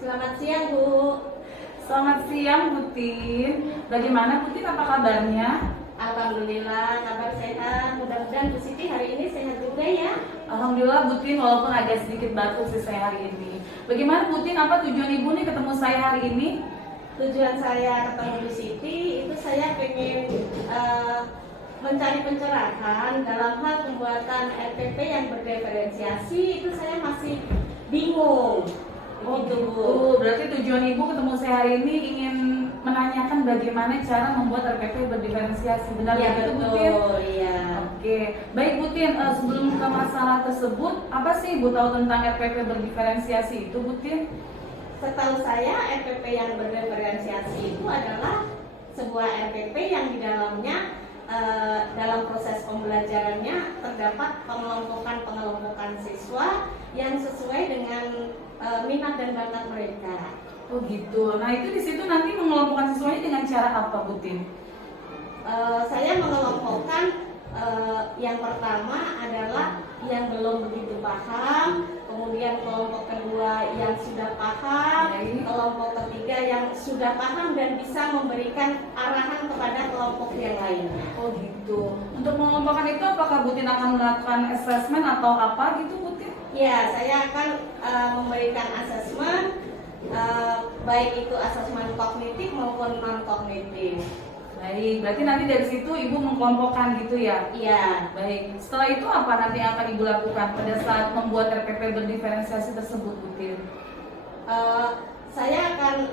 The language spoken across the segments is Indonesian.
Selamat siang, Bu. Selamat siang, Butin. Bagaimana, Butin? Apa kabarnya? Alhamdulillah, kabar sehat. Mudah-mudahan Bu Siti hari ini sehat juga ya. Alhamdulillah, Butin, walaupun agak sedikit batuk sih saya hari ini. Bagaimana, Butin? Apa tujuan Ibu nih ketemu saya hari ini? Tujuan saya ketemu Bu Siti itu saya pengen mencari pencerahan dalam hal pembuatan RPP yang berdiferensiasi. Itu saya masih bingung. Oh Begitu, Bu. gitu. Berarti tujuan Ibu ketemu saya hari ini ingin menanyakan bagaimana cara membuat RPP berdiferensiasi. Benar Ya, begitu, Butin? betul, iya. Oke, baik Butin. Sebelum ke masalah tersebut, apa sih Ibu tahu tentang RPP berdiferensiasi itu, Butin? Setahu saya RPP yang berdiferensiasi itu adalah sebuah RPP yang di dalamnya dalam proses pembelajarannya terdapat pengelompokan siswa yang sesuai dengan minat dan bakat mereka. Oh gitu. Nah itu di situ nanti mengelompokkan siswanya dengan cara apa, Butin? Saya mengelompokkan yang pertama adalah yang belum begitu paham, kemudian kelompok kedua yang sudah paham, kelompok ketiga yang sudah paham dan bisa memberikan arahan kepada kelompok yang lainnya. Oh gitu. Untuk mengelompokkan itu apakah Butin akan melakukan assessment atau apa gitu, Butin? Ya, saya akan memberikan asesmen, baik itu asesmen kognitif maupun non kognitif. Baik, berarti nanti dari situ Ibu mengelompokkan gitu ya? Iya. Baik, setelah itu apa nanti yang akan Ibu lakukan pada saat membuat RPP berdiferensiasi tersebut, Butin? Saya akan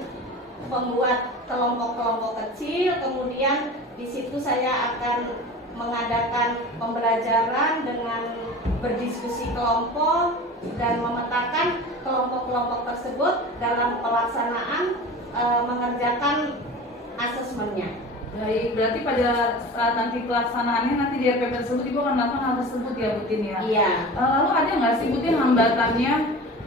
membuat kelompok-kelompok kecil, kemudian di situ saya akan mengadakan pembelajaran dengan berdiskusi kelompok dan memetakan kelompok-kelompok tersebut dalam pelaksanaan mengerjakan asesmennya. Baik, berarti pada saat nanti pelaksanaannya nanti di RPP tersebut Ibu akan melakukan hal tersebut ya, Butin ya? Iya. Lalu ada nggak sih, Butin, hambatannya?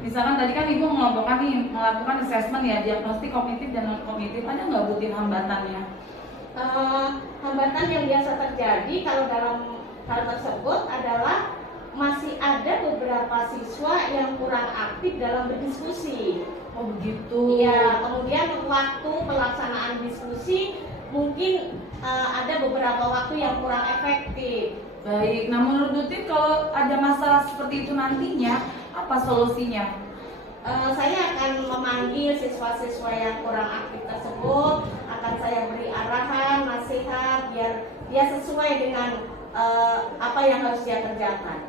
Misalkan tadi kan Ibu mengelompokkan nih, melakukan assessment ya, diagnostik kognitif dan non kognitif. Ada nggak, Butin, hambatannya? Hambatan yang biasa terjadi kalau dalam hal tersebut adalah masih ada beberapa siswa yang kurang aktif dalam berdiskusi. Oh begitu. Iya, kemudian waktu pelaksanaan diskusi mungkin ada beberapa waktu yang kurang efektif. Baik, nah menurut Butin kalau ada masalah seperti itu nantinya, apa solusinya? Saya akan memanggil siswa-siswa yang kurang aktif tersebut, akan saya beri arahan, nasihat, biar dia sesuai dengan apa yang harus dia kerjakan.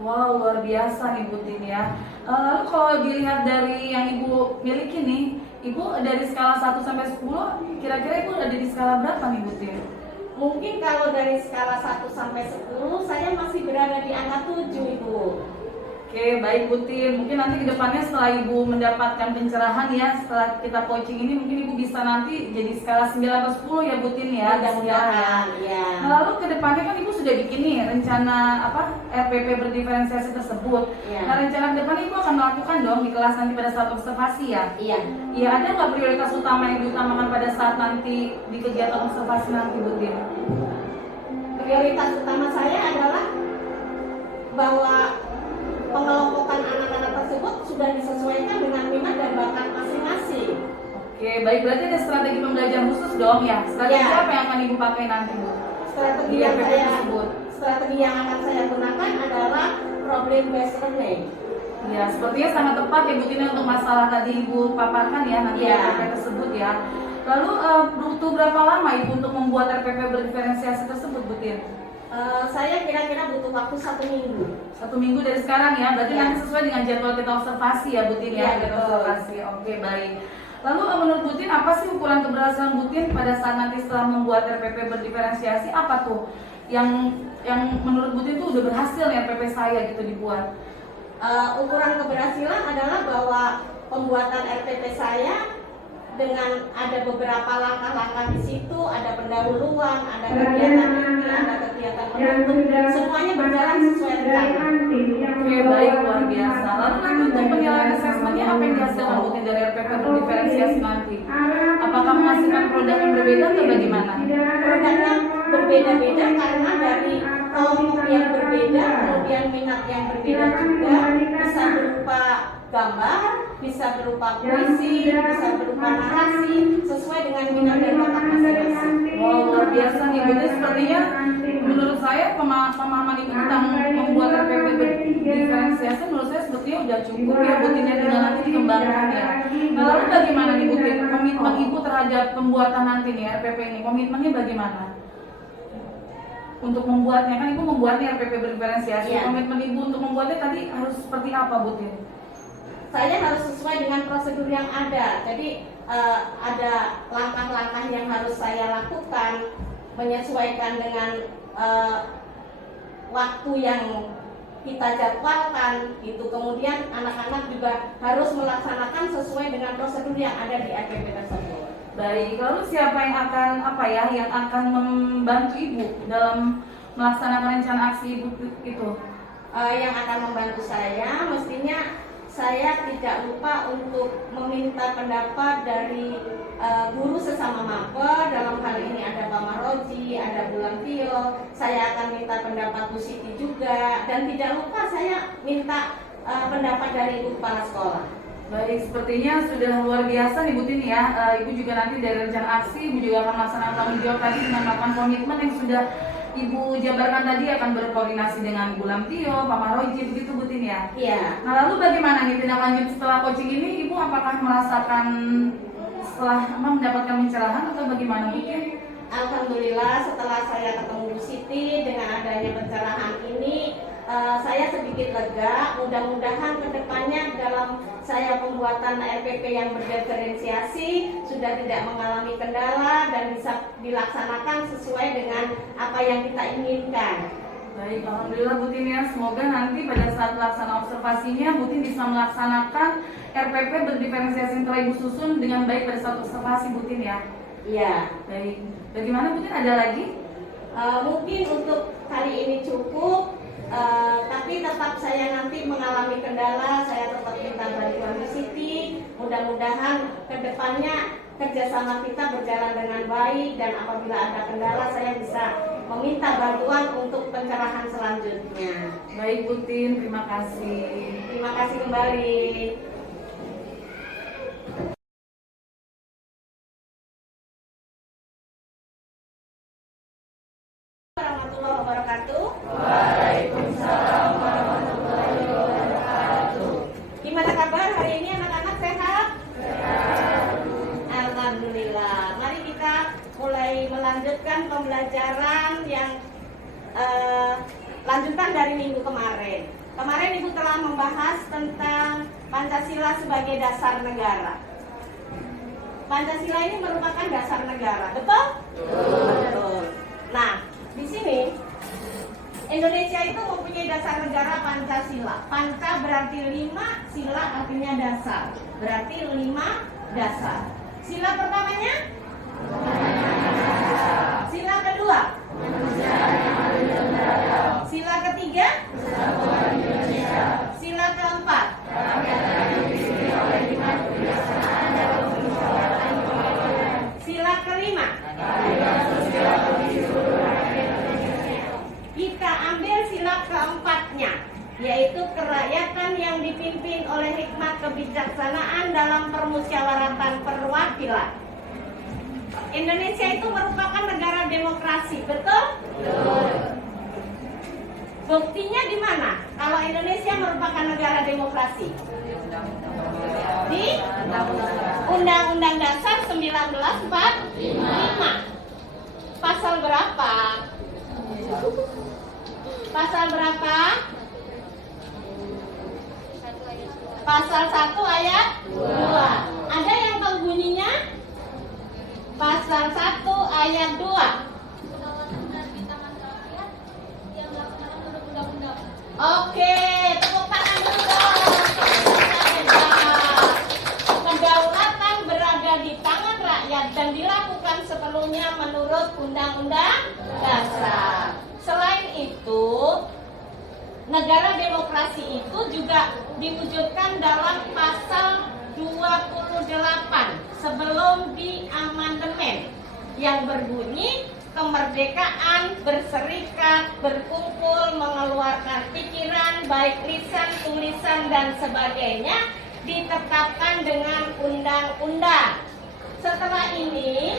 Wow, luar biasa nih Butin ya. Lalu kalau dilihat dari yang Ibu miliki nih, Ibu dari skala 1 sampai 10, kira-kira Ibu ada di skala berapa nih, Butin? Mungkin kalau dari skala 1 sampai 10, saya masih berada di angka 7, Ibu. Oke, baik Butin. Mungkin nanti ke depannya setelah Ibu mendapatkan pencerahan ya, setelah kita coaching ini mungkin Ibu bisa nanti jadi skala 9 atau 10 ya, Butin ya. Mudah-mudahan, ya. Nah, lalu ke depannya kan Ibu sudah bikin nih rencana RPP berdiferensiasi tersebut. Ya. Nah, rencana ke depan Ibu akan melakukan dong di kelas nanti pada saat observasi ya? Iya. Iya, ada nggak prioritas utama yang diutamakan pada saat nanti di kegiatan observasi nanti, Butin? Prioritas utama saya adalah bahwa pengelompokan anak-anak tersebut sudah disesuaikan dengan minat dan bakat masing-masing. Oke, baik, berarti ada strategi pembelajaran khusus dong ya? Strategi Ya. apa yang akan Ibu pakai nanti, Bu? Strategi Di yang RPP saya tersebut. strategi yang akan saya gunakan adalah problem based learning. Ya, sepertinya sangat tepat ya Butin untuk masalah tadi Ibu paparkan ya nanti Ya. RPP tersebut ya. Lalu butuh berapa lama Ibu untuk membuat RPP berdiferensiasi tersebut, Butin? Saya kira-kira butuh waktu 1 minggu. 1 minggu dari sekarang ya, berarti Ya. nanti sesuai dengan jadwal kita observasi ya Butin ya, Ya, kita betul. observasi. Oke, baik. Lalu menurut Butin apa sih ukuran keberhasilan Butin pada saat nanti setelah membuat RPP berdiferensiasi? Apa tuh yang menurut Butin tuh udah berhasil nih RPP saya gitu dibuat? Ukuran keberhasilan adalah bahwa pembuatan RPP saya dengan ada beberapa langkah-langkah di situ, ada pendahuluan, ada kegiatan inti, ada kegiatan penutup, semuanya berjalan sesuai rencana. Oke, baik, luar biasa. Lalu nanti untuk penilaian asesmennya apa yang dihasilkan Butin dari RPP berdiferensiasi nanti? Apakah menghasilkan produk yang berbeda atau bagaimana? Produknya berbeda-beda karena dari kelompok yang berbeda, kemudian minat yang berbeda juga, bisa berupa gambar, bisa berupa puisi, bisa berupa narasi sesuai dengan minat dan bakat masing-masing. Wow, luar biasa nih Bu Tin. Sepertinya menurut saya pemahaman Ibu tentang membuat RPP berdiferensiasi menurut saya sebetulnya udah cukup ya Bu Tin, ya tinggal nanti dikembangkan ya. Nah, lalu bagaimana nih Bu Tin, komitmen Ibu terhadap pembuatan nanti nih RPP ini, komitmennya bagaimana? Untuk membuatnya, kan Ibu membuatnya RPP berdiferensiasi, Iya. komitmen Ibu untuk membuatnya tadi harus seperti apa Bu Tin? Saya harus sesuai dengan prosedur yang ada. Jadi ada langkah-langkah yang harus saya lakukan menyesuaikan dengan waktu yang kita jadwalkan gitu. Kemudian anak-anak juga harus melaksanakan sesuai dengan prosedur yang ada di RPP tersebut. Baik, lalu siapa yang akan membantu Ibu dalam melaksanakan rencana aksi Ibu itu? Yang akan membantu saya, mestinya saya tidak lupa untuk meminta pendapat dari guru sesama mapel. Dalam hal ini ada Pak Maroji, ada Bulan Tio. Saya akan minta pendapat Bu Siti juga, dan tidak lupa saya minta pendapat dari Ibu Kepala Sekolah. Baik, sepertinya sudah luar biasa nih Bu Tin ya. Ibu juga nanti dari rencana aksi, Ibu juga akan melaksanakan tanggung jawab tadi dengan melakukan komitmen yang sudah Ibu jabarkan tadi, akan berkoordinasi dengan Bu Lamtio, Pak Maroji, begitu Bu Tin ya? Iya. Nah, lalu bagaimana nih tindak lanjut setelah coaching ini? Ibu apakah merasakan setelah mendapatkan pencerahan atau bagaimana Bu Tin? Alhamdulillah, setelah saya ketemu Bu Siti dengan adanya pencerahan ini, saya sedikit lega. Mudah-mudahan kedepannya dalam saya pembuatan RPP yang berdiferensiasi sudah tidak mengalami kendala dan bisa dilaksanakan sesuai dengan apa yang kita inginkan. Baik, alhamdulillah Bu Tin ya. Semoga nanti pada saat pelaksanaan observasinya Bu Tin bisa melaksanakan RPP berdiferensiasi yang telah Ibu susun dengan baik pada saat observasi Bu Tin ya. Iya. Baik, bagaimana Bu Tin, ada lagi? Mungkin untuk kali ini cukup. Tapi tetap saya nanti mengalami kendala, saya tetap minta bantuan Bu Siti. Mudah-mudahan kedepannya kerjasama kita berjalan dengan baik, dan apabila ada kendala saya bisa meminta bantuan untuk pencerahan selanjutnya. Baik Bu Tin, terima kasih. Terima kasih kembali. Warahmatullahi wabarakatuh. Waalaikumsalam warahmatullahi wabarakatuh. Gimana kabar hari ini anak-anak, sehat? Alhamdulillah. Mari kita mulai melanjutkan pembelajaran yang lanjutan dari minggu kemarin. Kemarin Ibu telah membahas tentang Pancasila sebagai dasar negara. Pancasila ini merupakan dasar negara, betul? Betul. Nah, di sini Indonesia itu mempunyai dasar negara Pancasila. Panca berarti 5, sila artinya dasar. Berarti 5 dasar. Sila pertamanya? Sila kedua? Sila ketiga? Sila keempat? Sila kelima? Kita ambil sila keempatnya, yaitu kerakyatan yang dipimpin oleh hikmat kebijaksanaan dalam permusyawaratan perwakilan. Indonesia itu merupakan negara demokrasi, betul? Betul. Buktinya di mana kalau Indonesia merupakan negara demokrasi? Di Undang-Undang Dasar 1945. Pasal berapa? Pasal berapa? Pasal 1 ayat 2. Ada yang tahu bunyinya? Pasal 1 ayat 2. Oke, tepuk tangan dulu dong. Kedaulatan berada di tangan rakyat dan dilakukan sepenuhnya menurut Undang-Undang Dasar. Selain itu, negara demokrasi itu juga diwujudkan dalam pasal 28 sebelum diamandemen yang berbunyi kemerdekaan berserikat, berkumpul, mengeluarkan pikiran, baik lisan, tulisan, dan sebagainya ditetapkan dengan undang-undang. Setelah ini,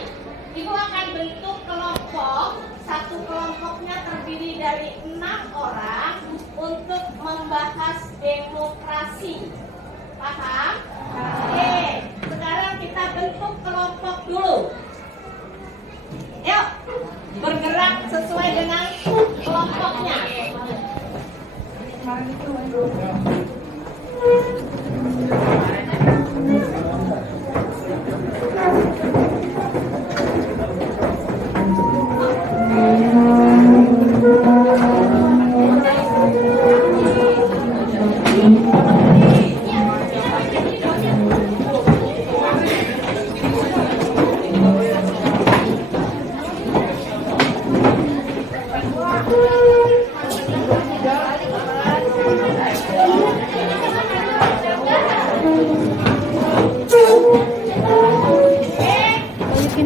Ibu akan bentuk kelompok. Satu kelompoknya terdiri dari 6 orang untuk membahas demokrasi. Paham? Oke, sekarang kita bentuk kelompok dulu. Yuk, bergerak sesuai dengan kelompoknya. Balikin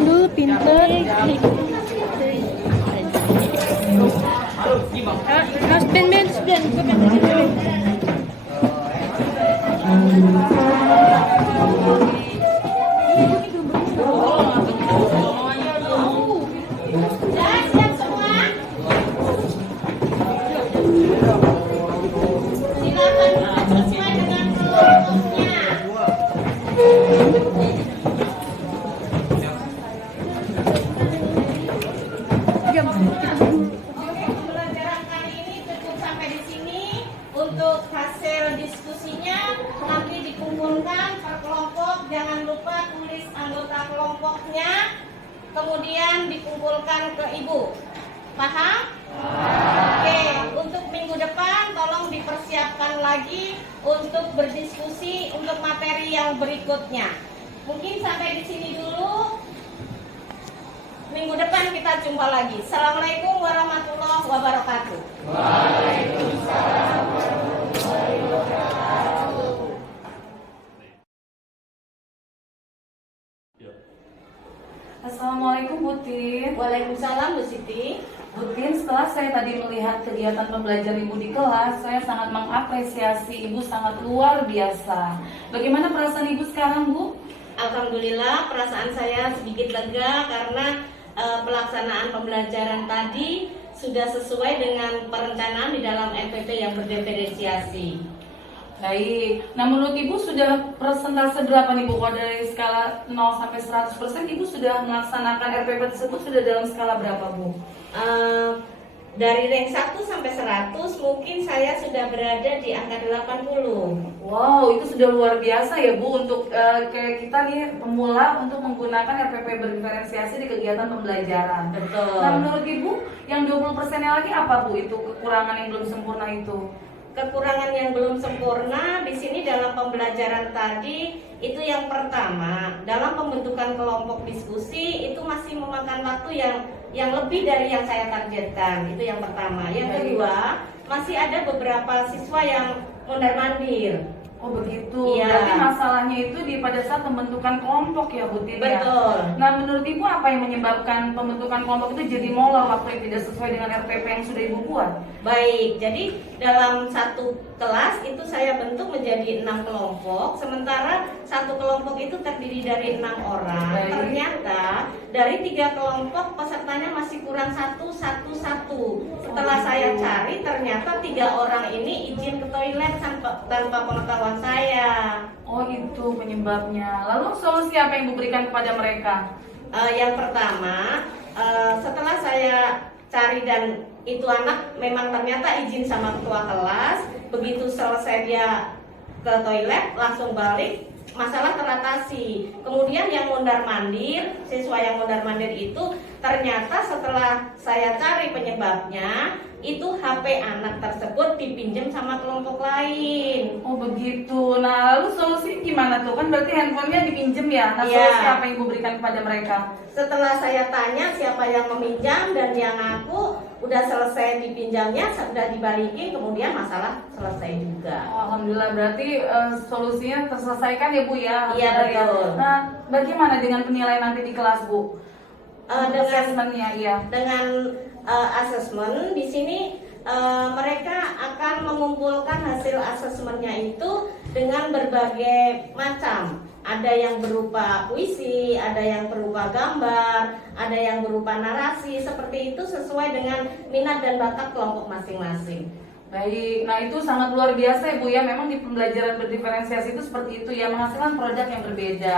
dulu pinter. Harus spin spin. Sudah siap semua? Silakan sesuai dengan kelompoknya. Pembelajaran kali ini cukup sampai di sini. Untuk hasil diskusinya nanti dikumpulkan per kelompok. Jangan lupa tulis anggota kelompoknya, kemudian dikumpulkan ke Ibu. Paham? Oke, untuk minggu depan tolong dipersiapkan lagi untuk berdiskusi untuk materi yang berikutnya. Mungkin sampai di sini dulu. Minggu depan kita jumpa lagi. Assalamualaikum warahmatullahi wabarakatuh. Assalamualaikum Bu Tin. Waalaikumsalam Bu Siti. Bu Tin, setelah saya tadi melihat kegiatan pembelajaran Ibu di kelas, saya sangat mengapresiasi Ibu, sangat luar biasa. Bagaimana perasaan Ibu sekarang, Bu? Alhamdulillah perasaan saya sedikit lega karena pelaksanaan pembelajaran tadi sudah sesuai dengan perencanaan di dalam NPP yang berdiferensiasi. Baik. Nah, menurut Ibu sudah persentase berapa nih Bu? Kalau dari skala 0 sampai 100%, Ibu sudah melaksanakan RPP tersebut sudah dalam skala berapa, Bu? Dari rank 1 sampai 100 mungkin saya sudah berada di angka 80. Wow, itu sudah luar biasa ya Bu untuk kayak kita nih pemula untuk menggunakan RPP berdiferensiasi di kegiatan pembelajaran. Betul. Nah, menurut Ibu yang 20%-nya lagi apa Bu? Itu kekurangan yang belum sempurna itu. Kekurangan yang belum sempurna di sini dalam pembelajaran tadi itu yang pertama, dalam pembentukan kelompok diskusi itu masih memakan waktu yang lebih dari yang saya targetkan. Itu yang pertama. Yang kedua, masih ada beberapa siswa yang mondar-mandir. Oh begitu. Iya. Berarti masalahnya itu pada saat pembentukan kelompok ya Bu Tin ya? Betul. Nah, menurut Ibu apa yang menyebabkan pembentukan kelompok itu jadi molor waktu yang tidak sesuai dengan RPP yang sudah Ibu buat? Baik, jadi dalam satu kelas itu saya bentuk menjadi 6 kelompok. Sementara satu kelompok itu terdiri dari 6 orang. Baik. Ternyata dari 3 kelompok pesertanya masih kurang satu. Setelah saya cari, ternyata 3 orang ini izin ke toilet tanpa pengetahuan saya. Oh itu penyebabnya. Lalu solusi apa yang diberikan kepada mereka? Yang pertama, setelah saya cari dan itu anak memang ternyata izin sama ketua kelas. Begitu selesai dia ke toilet langsung balik, masalah teratasi. Kemudian yang mondar-mandir, siswa yang mondar-mandir itu ternyata setelah saya cari penyebabnya, itu HP anak tersebut dipinjam sama kelompok lain. Oh begitu. Nah lalu solusi gimana tuh? Kan berarti handphonenya dipinjem ya. Nah Iya. solusi apa yang Ibu berikan kepada mereka? Setelah saya tanya siapa yang meminjam dan yang ngaku udah selesai dipinjamnya, sudah dibalikin, kemudian masalah selesai juga. Oh, Alhamdulillah berarti solusinya terselesaikan ya Bu ya. Iya, Alhamdulillah, betul. ya. Nah bagaimana dengan penilaian nanti di kelas Bu? Dengan Assessment-nya iya. dengan asesmen di sini mereka akan mengumpulkan hasil asesmennya itu dengan berbagai macam. Ada yang berupa puisi, ada yang berupa gambar, ada yang berupa narasi. Seperti itu sesuai dengan minat dan bakat kelompok masing-masing. Baik, nah itu sangat luar biasa ya Bu ya. Memang di pembelajaran berdiferensiasi itu seperti itu ya, menghasilkan produk yang berbeda.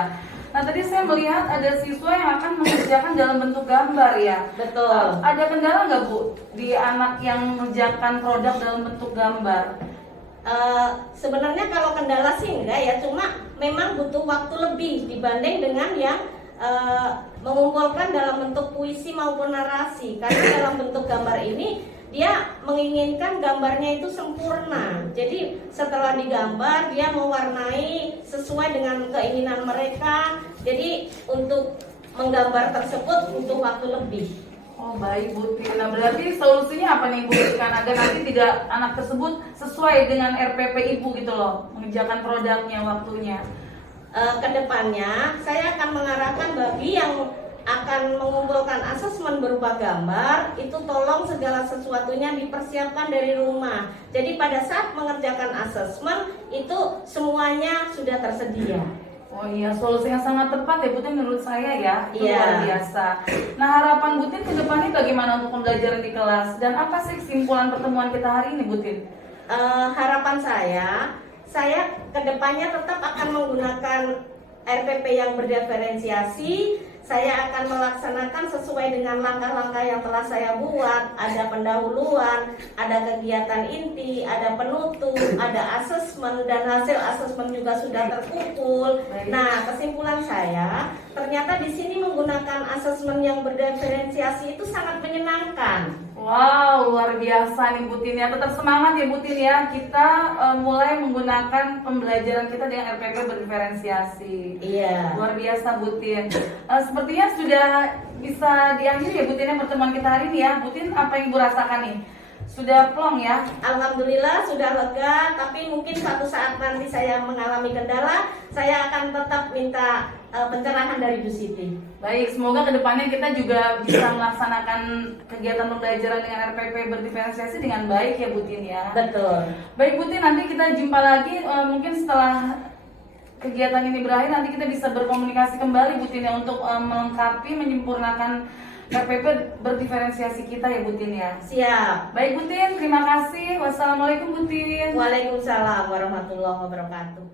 Nah tadi saya melihat ada siswa yang akan mengerjakan dalam bentuk gambar ya. Betul. Ada kendala nggak Bu di anak yang mengerjakan produk dalam bentuk gambar? Sebenarnya kalau kendala sih enggak ya, cuma memang butuh waktu lebih dibanding dengan yang mengumpulkan dalam bentuk puisi maupun narasi. Karena dalam bentuk gambar ini dia menginginkan gambarnya itu sempurna. Jadi setelah digambar dia mewarnai sesuai dengan keinginan mereka. Jadi untuk menggambar tersebut butuh waktu lebih. Oh baik Bu Tin. Nah berarti solusinya apa nih Bu berikan agar nanti tidak anak tersebut sesuai dengan RPP Ibu gitu loh, mengerjakan produknya waktunya. Kedepannya saya akan mengarahkan bagi yang akan mengumpulkan asesmen berupa gambar, itu tolong segala sesuatunya dipersiapkan dari rumah. Jadi pada saat mengerjakan asesmen itu semuanya sudah tersedia. Oh iya, solusi yang sangat tepat ya Bu Tin menurut saya ya. Itu Iya. luar biasa. Nah harapan Bu Tin ke depannya bagaimana untuk pembelajaran di kelas? Dan apa sih kesimpulan pertemuan kita hari ini Bu Tin? Harapan saya kedepannya tetap akan menggunakan RPP yang berdiferensiasi. Saya akan melaksanakan sesuai dengan langkah-langkah yang telah saya buat. Ada pendahuluan, ada kegiatan inti, ada penutup, ada asesmen, dan hasil asesmen juga sudah terkumpul. Baik. Nah, kesimpulan saya, ternyata di sini menggunakan asesmen yang berdiferensiasi itu sangat menyenangkan. Wow, luar biasa nih Bu Tin ya. Tetap semangat ya Bu Tin ya. Kita mulai menggunakan pembelajaran kita dengan RPP berdiferensiasi. Iya. Luar biasa Bu Tin. Sepertinya sudah bisa diakhiri ya Bu Tin ya pertemuan kita hari ini ya. Bu Tin, apa yang Ibu rasakan nih? Sudah plong ya? Alhamdulillah sudah lega, tapi mungkin suatu saat nanti saya mengalami kendala, saya akan tetap minta pencerahan dari Bu Siti. Baik, semoga kedepannya kita juga bisa melaksanakan kegiatan pembelajaran dengan RPP berdiferensiasi dengan baik ya Bu Tin ya. Betul. Baik Bu Tin, nanti kita jumpa lagi mungkin setelah kegiatan ini berakhir, nanti kita bisa berkomunikasi kembali Bu Tin ya untuk melengkapi, menyempurnakan RPP berdiferensiasi kita ya Bu Tin ya. Siap. Baik Bu Tin, terima kasih. Wassalamualaikum Bu Tin. Waalaikumsalam warahmatullahi wabarakatuh.